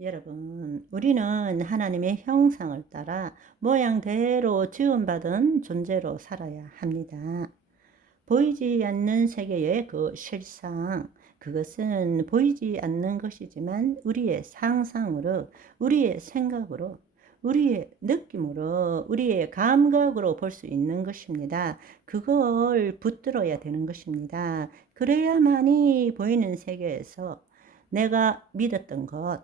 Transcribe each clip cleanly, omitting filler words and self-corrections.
여러분, 우리는 하나님의 형상을 따라 모양대로 지음받은 존재로 살아야 합니다. 보이지 않는 세계의 그 실상, 그것은 보이지 않는 것이지만 우리의 상상으로, 우리의 생각으로, 우리의 느낌으로, 우리의 감각으로 볼 수 있는 것입니다. 그걸 붙들어야 되는 것입니다. 그래야만이 보이는 세계에서 내가 믿었던 것,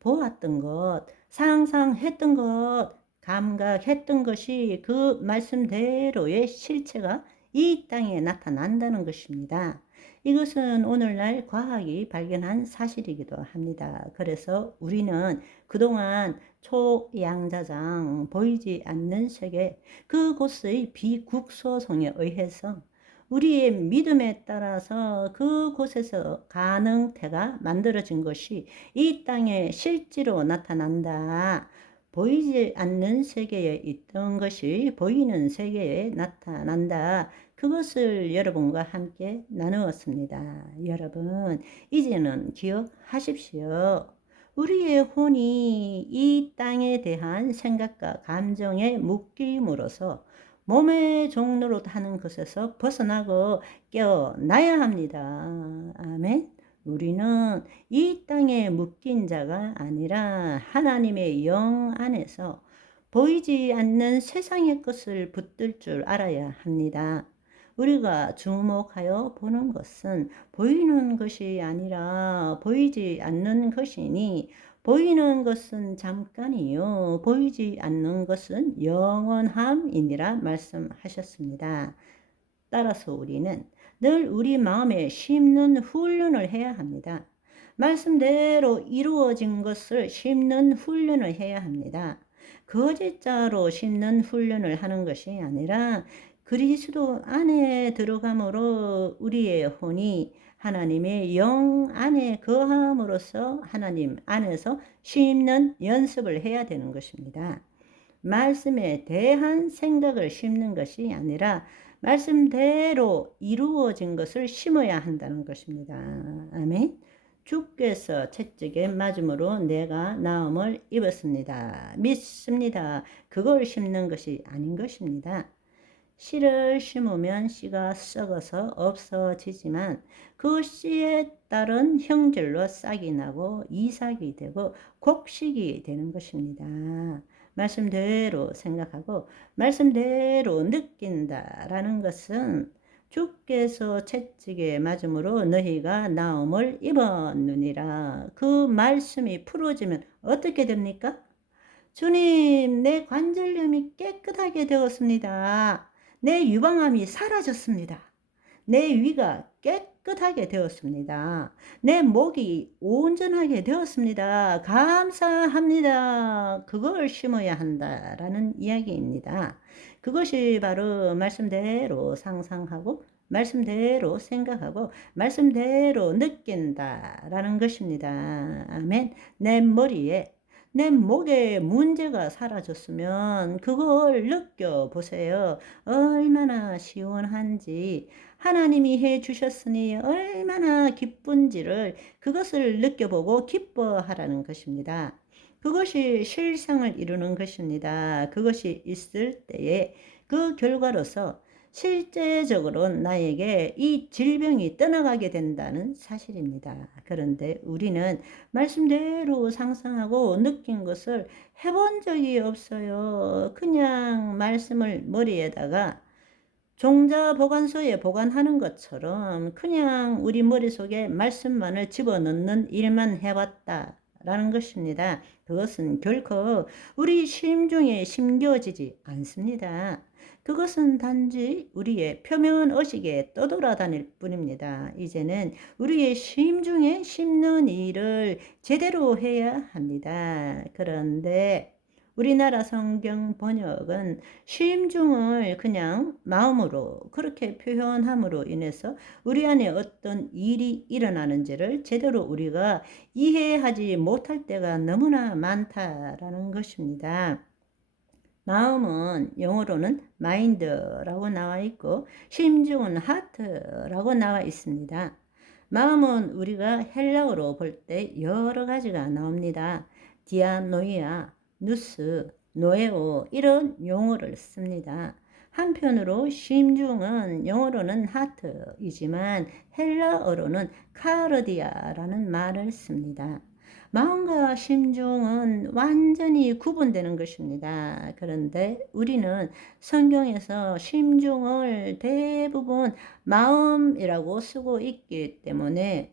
보았던 것, 상상했던 것, 감각했던 것이 그 말씀대로의 실체가 이 땅에 나타난다는 것입니다. 이것은 오늘날 과학이 발견한 사실이기도 합니다. 그래서 우리는 그동안 초양자장, 보이지 않는 세계, 그곳의 비국소성에 의해서 우리의 믿음에 따라서 그곳에서 가능태가 만들어진 것이 이 땅에 실제로 나타난다. 보이지 않는 세계에 있던 것이 보이는 세계에 나타난다. 그것을 여러분과 함께 나누었습니다. 여러분, 이제는 기억하십시오. 우리의 혼이 이 땅에 대한 생각과 감정에 묶임으로써 몸의 종로로 하는 것에서 벗어나고 깨어나야 합니다. 아멘. 우리는 이 땅에 묶인 자가 아니라 하나님의 영 안에서 보이지 않는 세상의 것을 붙들 줄 알아야 합니다. 우리가 주목하여 보는 것은 보이는 것이 아니라 보이지 않는 것이니, 보이는 것은 잠깐이요 보이지 않는 것은 영원함이니라 말씀하셨습니다. 따라서 우리는 늘 우리 마음에 심는 훈련을 해야 합니다. 말씀대로 이루어진 것을 심는 훈련을 해야 합니다. 거짓자로 심는 훈련을 하는 것이 아니라 그리스도 안에 들어감으로 우리의 혼이 하나님의 영 안에 거함으로써 하나님 안에서 심는 연습을 해야 되는 것입니다. 말씀에 대한 생각을 심는 것이 아니라 말씀대로 이루어진 것을 심어야 한다는 것입니다. 아멘. 주께서 채찍에 맞음으로 내가 나음을 입었습니다. 믿습니다. 그걸 심는 것이 아닌 것입니다. 씨를 심으면 씨가 썩어서 없어지지만 그 씨에 따른 형질로 싹이 나고 이삭이 되고 곡식이 되는 것입니다. 말씀대로 생각하고 말씀대로 느낀다라는 것은 주께서 채찍에 맞음으로 너희가 나음을 입었느니라. 그 말씀이 풀어지면 어떻게 됩니까? 주님, 내 관절염이 깨끗하게 되었습니다. 내 유방암이 사라졌습니다. 내 위가 깨끗하게 되었습니다. 내 목이 온전하게 되었습니다. 감사합니다. 그걸 심어야 한다라는 이야기입니다. 그것이 바로 말씀대로 상상하고 말씀대로 생각하고 말씀대로 느낀다라는 것입니다. 아멘. 내 목에 문제가 사라졌으면 그걸 느껴보세요. 얼마나 시원한지, 하나님이 해 주셨으니 얼마나 기쁜지를 그것을 느껴보고 기뻐하라는 것입니다. 그것이 실상을 이루는 것입니다. 그것이 있을 때에 그 결과로서 실제적으로 나에게 이 질병이 떠나가게 된다는 사실입니다. 그런데 우리는 말씀대로 상상하고 느낀 것을 해본 적이 없어요. 그냥 말씀을 머리에다가 종자 보관소에 보관하는 것처럼 그냥 우리 머릿속에 말씀만을 집어넣는 일만 해봤다라는 것입니다. 그것은 결코 우리 심중에 심겨지지 않습니다. 그것은 단지 우리의 표면 의식에 떠돌아다닐 뿐입니다. 이제는 우리의 심중에 심는 일을 제대로 해야 합니다. 그런데 우리나라 성경 번역은 심중을 그냥 마음으로 그렇게 표현함으로 인해서 우리 안에 어떤 일이 일어나는지를 제대로 우리가 이해하지 못할 때가 너무나 많다라는 것입니다. 마음은 영어로는 mind라고 나와 있고 심중은 heart라고 나와 있습니다. 마음은 우리가 헬라어로 볼 때 여러 가지가 나옵니다. 디아노이아, 누스, 노에오 이런 용어를 씁니다. 한편으로 심중은 영어로는 하트이지만 헬라어로는 카르디아라는 말을 씁니다. 마음과 심중은 완전히 구분되는 것입니다. 그런데 우리는 성경에서 심중을 대부분 마음이라고 쓰고 있기 때문에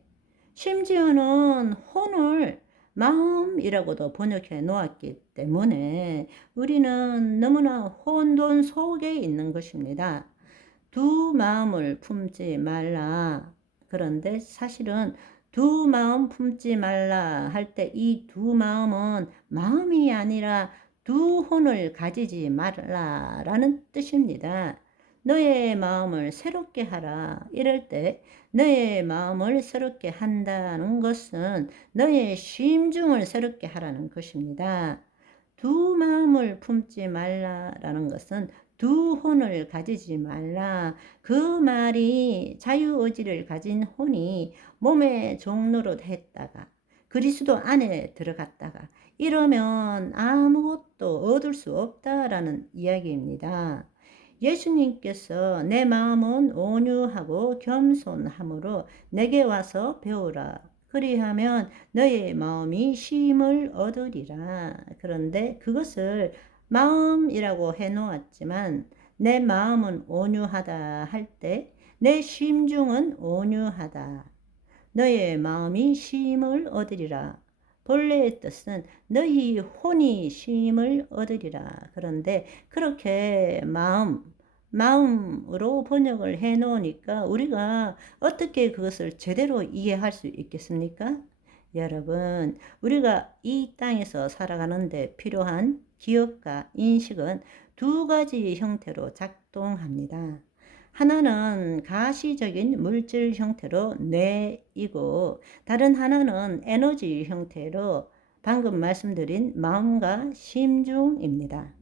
심지어는 혼을 마음이라고도 번역해 놓았기 때문에 우리는 너무나 혼돈 속에 있는 것입니다. 두 마음을 품지 말라. 그런데 사실은 두 마음 품지 말라 할 때 이 두 마음은 마음이 아니라 두 혼을 가지지 말라라는 뜻입니다. 너의 마음을 새롭게 하라. 이럴 때 너의 마음을 새롭게 한다는 것은 너의 심중을 새롭게 하라는 것입니다. 두 마음을 품지 말라라는 것은 두 혼을 가지지 말라. 그 말이 자유의지를 가진 혼이 몸의 종로로 했다가 그리스도 안에 들어갔다가 이러면 아무것도 얻을 수 없다라는 이야기입니다. 예수님께서 내 마음은 온유하고 겸손함으로 내게 와서 배우라. 그리하면 너의 마음이 쉼을 얻으리라. 그런데 그것을 마음이라고 해놓았지만 내 마음은 온유하다 할 때 내 심중은 온유하다. 너의 마음이 쉼을 얻으리라. 본래의 뜻은 너희 혼이 쉼을 얻으리라. 그런데 그렇게 마음으로 번역을 해 놓으니까 우리가 어떻게 그것을 제대로 이해할 수 있겠습니까? 여러분, 우리가 이 땅에서 살아가는데 필요한 기억과 인식은 두 가지 형태로 작동합니다. 하나는 가시적인 물질 형태로 뇌이고 다른 하나는 에너지 형태로 방금 말씀드린 마음과 심중입니다.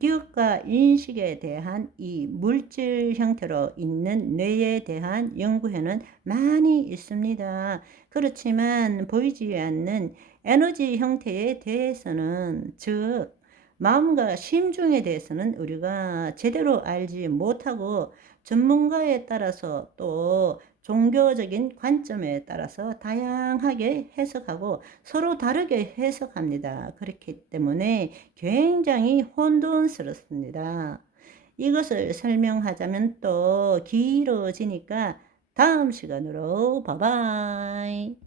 기억과 인식에 대한 이 물질 형태로 있는 뇌에 대한 연구에는 많이 있습니다. 그렇지만 보이지 않는 에너지 형태에 대해서는, 즉 마음과 심중에 대해서는 우리가 제대로 알지 못하고 전문가에 따라서 또 종교적인 관점에 따라서 다양하게 해석하고 서로 다르게 해석합니다. 그렇기 때문에 굉장히 혼돈스럽습니다. 이것을 설명하자면 또 길어지니까 다음 시간으로 바이바이.